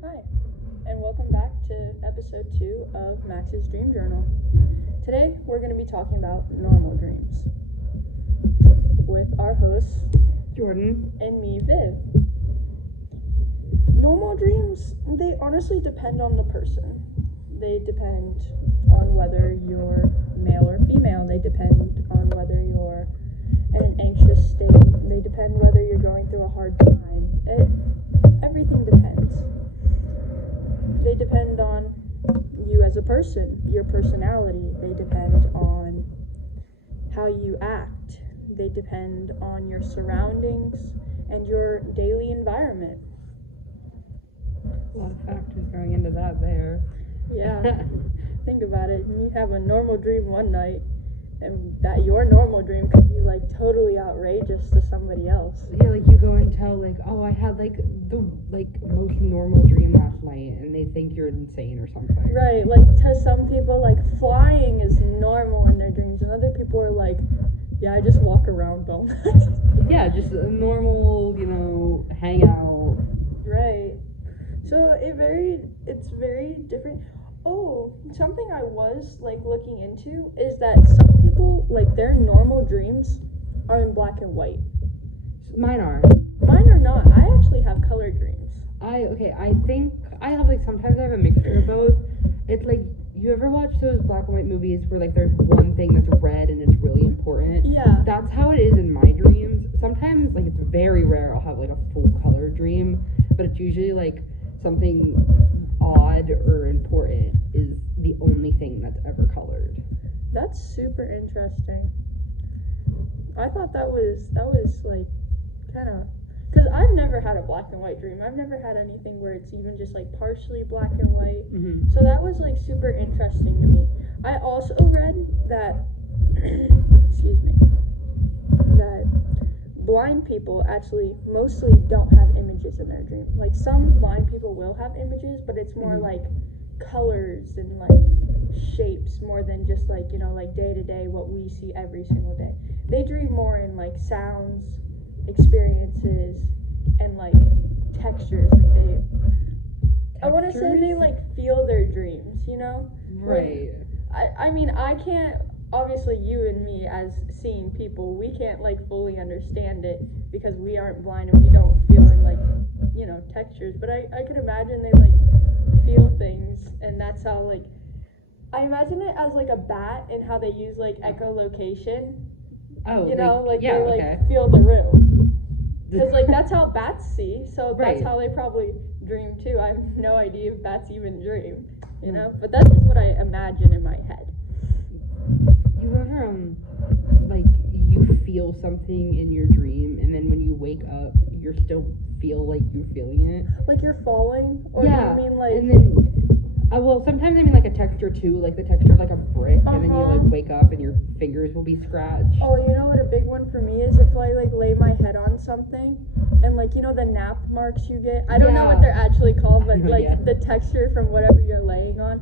Hi, and welcome back to episode 2 of Max's Dream Journal. Today, we're going to be talking about normal dreams with our hosts, Jordan. and me, Viv. Normal dreams, they honestly depend on the person. They depend on whether you're male or female. They depend on whether you're in an anxious state. They depend whether you're going through a hard time. Everything depends. They depend on you as a person, your personality. They depend on how you act. They depend on your surroundings and your daily environment. A lot of factors going into that there. Yeah, think about it. You have a normal dream one night, and that your normal dream could be like totally outrageous to somebody else. Yeah, like you go and tell I had the most normal dream last night, and they think you're insane or something. Right, like to some people, like flying is normal in their dreams, and other people are like, yeah, I just walk around all night. Yeah, just a normal, hangout. Right. So it's very different. Oh, something I was like looking into is that some people, like, their normal dreams are in black and white. Mine are. Mine are not. I actually have color dreams. I think I have sometimes I have a mixture of both. It's like, you ever watch those black and white movies where there's one thing that's red and it's really important? Yeah. That's how it is in my dreams. Sometimes it's very rare I'll have a full color dream, but it's usually something odd or important is the only thing that's ever colored. That's super interesting. I thought that was kind of, because I've never had a black and white dream. I've never had anything where it's even just partially black and white. Mm-hmm. So that was super interesting to me. I also read that excuse me, that blind people actually mostly don't have images in their dream. Some blind people will have images, but it's more colors and shapes more than just day to day what we see every single day. They dream more in sounds, experiences, and textures. I want to say they feel their dreams, Right. I mean, I can't, obviously you and me as seeing people, we can't fully understand it because we aren't blind and we don't feel in textures, but I could imagine they feel things, and that's how I imagine it as a bat and how they use echolocation. Oh, they feel the room. Because that's how bats see, so that's Right. how they probably dream too. I have no idea if bats even dream, but that's just what I imagine in my head. You ever you feel something in your dream, and then when you wake up, you still feel you're feeling it? You're falling, or yeah. you mean and then sometimes I mean a texture too, the texture of a brick, and then you wake up and your fingers will be scratched. Oh, you know what a big one for me is? If I lay my head on something, and the nap marks you get. I don't know what they're actually called, but the texture from whatever you're laying on,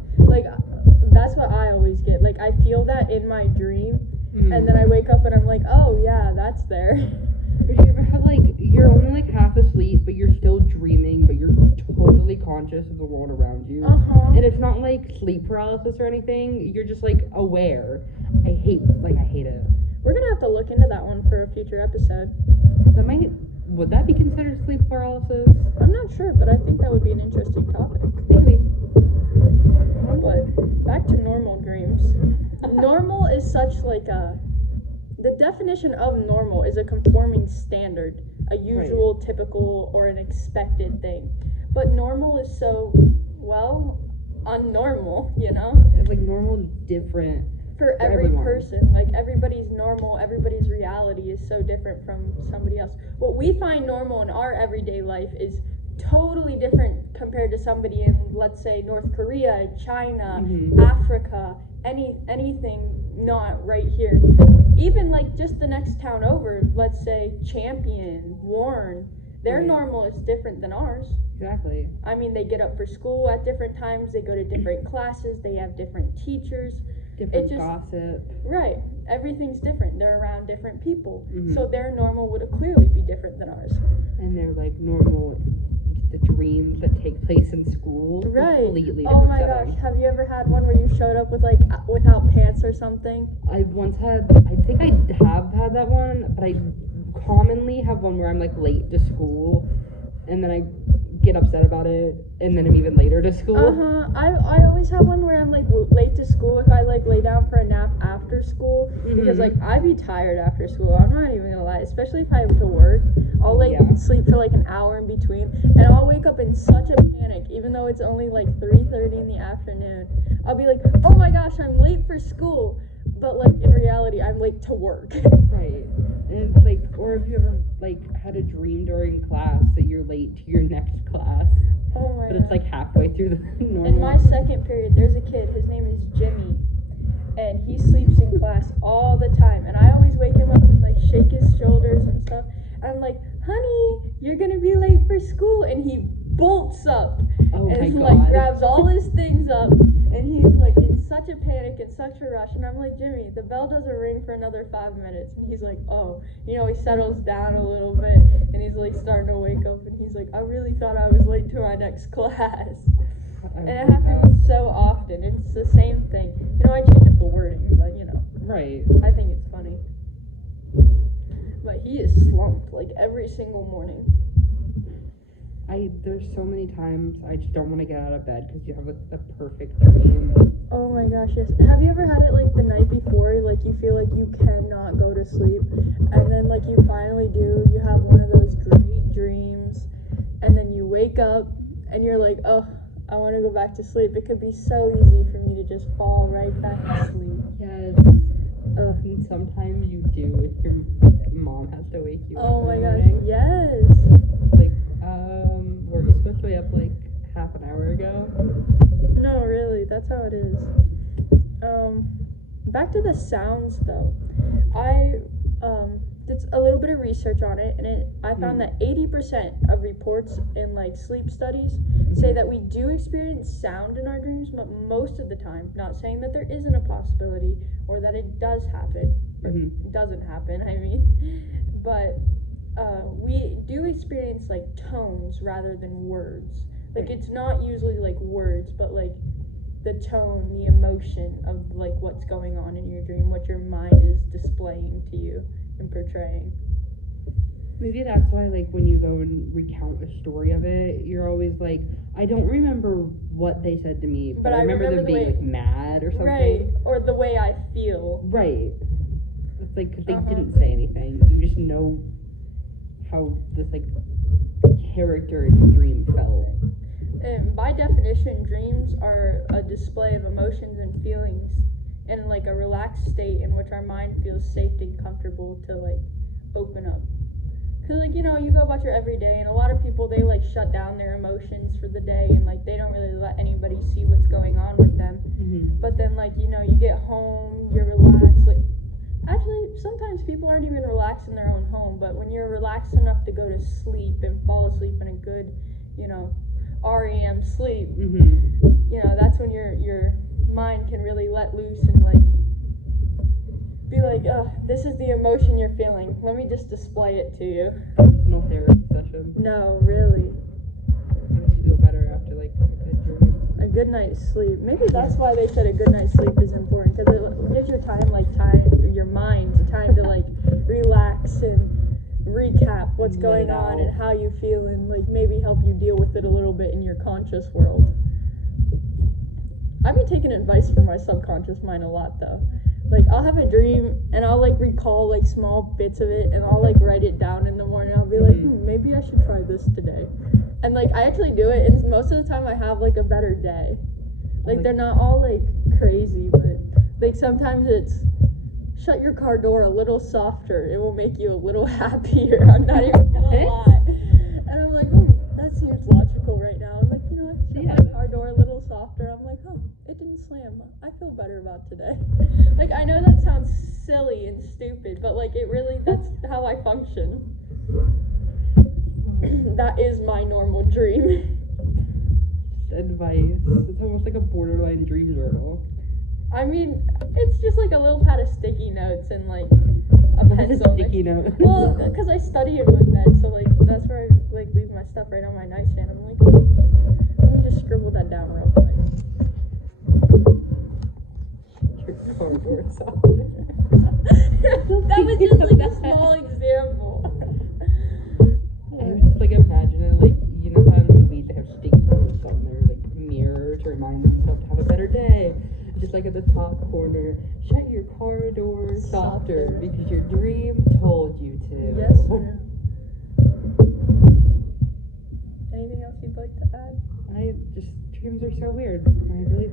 that's what I always get. I feel that in my dream, and then I wake up and I'm like, oh yeah, that's there. Or do you ever have you're only half asleep, but you're still dreaming, but you're totally conscious of the world around you, and it's not sleep paralysis or anything. You're just aware. I hate it. We're gonna have to look into that one for a future episode. Would that be considered sleep paralysis? I'm not sure, but I think that would be an interesting topic. Maybe. But back to normal dreams. Normal is such the definition of normal is a conforming standard, a usual, typical, or an expected thing. But normal is so, unnormal, Normal is different. For every person. Everybody's normal, everybody's reality is so different from somebody else. What we find normal in our everyday life is totally different compared to somebody in, let's say, North Korea, China, Africa, anything not right here. Even just the next town over, let's say Champion, Warren, their normal is different than ours. Exactly. I mean, they get up for school at different times, they go to different classes, they have different teachers. Different gossip. Right. Everything's different. They're around different people. So their normal would clearly be different than ours. And they're normal the dreams that take place in school. Right. Completely Oh different my setting. gosh, have you ever had one where you showed up with like without pants or something? I think I have had that one, but I commonly have one where I'm like late to school, and then I get upset about it, and then I'm even later to school. I always have one where I'm like late to school if I like lay down for a nap after school, because like I'd be tired after school. I'm not even gonna lie, especially if I have to work. I'll sleep for like an hour in between, and I'll wake up in such a panic, even though it's only like 3:30 in the afternoon. I'll be like, oh my gosh, I'm late for school, but like in reality, I'm late to work. Right. And it's like, or if you ever like had a dream during class that you're late to your next class. Oh my But it's like halfway through the normal. In my second period, there's a kid, his name is Jimmy, and he sleeps in class all the time, and I always wake him up and like shake his shoulders and stuff, and I'm like, honey, you're gonna be late for school, and he bolts up and like grabs all his things up, and he's like in such a panic and such a rush, and I'm like, Jimmy, the bell doesn't ring for another 5 minutes, and he's like, oh, he settles down a little bit, and he's like starting to wake up, and he's like, I really thought I was late to my next class. And it happens so often. It's the same thing. I change up the wording, but Right. I think it's funny. But he is slumped like every single morning. There's so many times I just don't want to get out of bed because you have like the perfect dream. Oh my gosh, yes. Have you ever had it like the night before, like you feel like you cannot go to sleep, and then like you finally do, you have one of those great dreams, and then you wake up and you're like, oh, I want to go back to sleep. It could be so easy for me to just fall right back to sleep. Yes. And sometimes you do if your mom has to wake you up. Oh my gosh, yes. Like, were you supposed to be up like half an hour ago? No, really, that's how it is. Back to the sounds though. I did a little bit of research on it, and I found that 80% of reports in like sleep studies say that we do experience sound in our dreams, but most of the time, not saying that there isn't a possibility or that it does happen, or doesn't happen, I mean, but we do experience like tones rather than words. Like it's not usually like words, but like the tone, the emotion of like what's going on in your dream, what your mind is displaying to you and portraying. Maybe that's why, like, when you go and recount a story of it, you're always like, I don't remember what they said to me, but I remember them being like mad or something. Right, or the way I feel. Right. It's like, 'cause they didn't say anything. You just know how this, like, character in your dream felt. And by definition, dreams are a display of emotions and feelings in like a relaxed state in which our mind feels safe and comfortable to like open up. Because like, you go about your everyday, and a lot of people, they like shut down their emotions for the day, and like they don't really let anybody see what's going on with them. But then like, you get home, you're relaxed. Like, actually, sometimes people aren't even relaxed in their own home, but when you're relaxed enough to go to sleep and fall asleep in a good, REM sleep, that's when your mind can really let loose and like be like, oh, this is the emotion you're feeling. Let me just display it to you. No therapy session. No, really. I feel better after like a good dream. A good night's sleep. Maybe that's why they said a good night's sleep is important, because it gives your mind time to like relax and recap what's going on and how you feel, and like maybe help you deal with it a little bit in your conscious world. I've been taking advice from my subconscious mind a lot though. Like I'll have a dream and I'll like recall like small bits of it, and I'll like write it down in the morning. I'll be like, maybe I should try this today. And like I actually do it, and most of the time I have like a better day. Like they're not all like crazy, but like sometimes it's shut your car door a little softer. It will make you a little happier. I'm not even gonna lie. And I'm like, that seems logical right now. I'm like, shut my car door a little softer. I'm like, it didn't slam. I feel better about today. Like, I know that sounds silly and stupid, but like that's how I function. That is my normal dream. Advice. It's almost like a borderline dream journal. I mean, it's just like a little pad of sticky notes and like a pen my a stomach. sticky note. Well, because I study in my bed, so like that's where I like leave my stuff right on my nightstand. I'm like, let me just scribble that down real quick. Your car door softer. That was just like a small example. I was just like imagining, like, you know how in movies they have sticky notes on their like mirror to remind themselves to have a better day. Just like at the top corner, shut your car door softer because your dream told you to. Yes, sir. Anything else you'd like to add? Dreams are so weird. I really